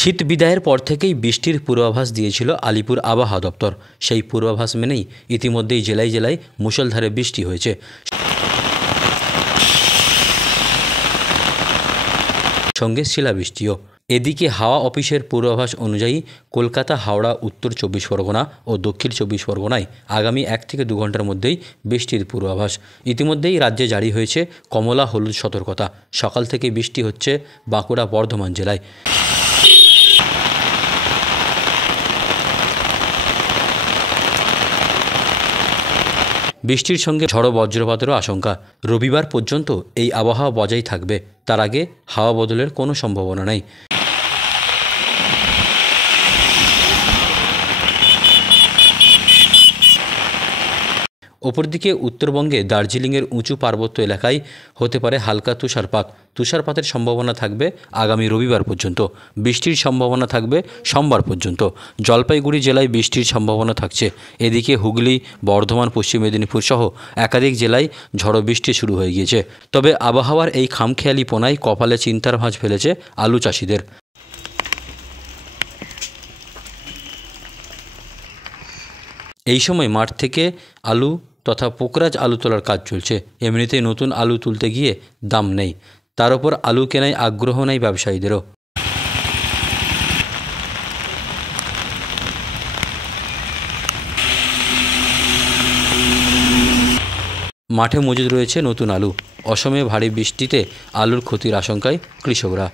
শীত বিদায়ের পর থেকেই বৃষ্টির পূর্বাভাস দিয়েছিল আলিপুর আবহাওয়া দপ্তর। সেই পূর্বাভাস মেনেই ইতিমধ্যেই জেলায় জেলায় মুষলধারে বৃষ্টি হয়েছে, সঙ্গে শিলাবৃষ্টিও। এদিকে হাওয়া অফিসের পূর্বাভাস অনুযায়ী কলকাতা, হাওড়া, উত্তর 24 পরগনা ও দক্ষিণ 24 পরগনায় আগামী 1 থেকে 2 ঘন্টার মধ্যেই বৃষ্টির পূর্বাভাস। ইতিমধ্যেই রাজ্যে জারি হয়েছে কমলা হলুদ সতর্কতা। সকাল থেকে বৃষ্টি হচ্ছে বাঁকুড়া, বর্ধমান জেলায়। বৃষ্টির সঙ্গে ঝড়ো বজ্রপাতেরও আশঙ্কা। রবিবার পর্যন্ত এই আবহাওয়া বজায় থাকবে। তার আগে হাওয়া বদলের কোনো সম্ভাবনা নেই। অপরদিকে উত্তরবঙ্গে দার্জিলিংয়ের উঁচু পার্বত্য এলাকায় হতে পারে হালকা তুষারপাত। তুষারপাতের সম্ভাবনা থাকবে আগামী রবিবার পর্যন্ত। বৃষ্টির সম্ভাবনা থাকবে সোমবার পর্যন্ত। জলপাইগুড়ি জেলায় বৃষ্টির সম্ভাবনা থাকছে। এদিকে হুগলি, বর্ধমান, পশ্চিম মেদিনীপুর সহ একাধিক জেলায় ঝড়ো বৃষ্টি শুরু হয়ে গিয়েছে। তবে আবহাওয়ার এই খামখেয়ালিপনায় কপালে চিন্তার ভাঁজ ফেলেছে আলু চাষিদের। এই সময় মাঠ থেকে আলু তথা পোকরাজ আলু তোলার কাজ চলছে। এমনিতেই নতুন আলু তুলতে গিয়ে দাম নেই, তার উপর আলু কেনায় আগ্রহ নেই ব্যবসায়ীদেরও। মাঠে মজুদ রয়েছে নতুন আলু। অসমে ভারী বৃষ্টিতে আলুর ক্ষতির আশঙ্কায় কৃষকরা।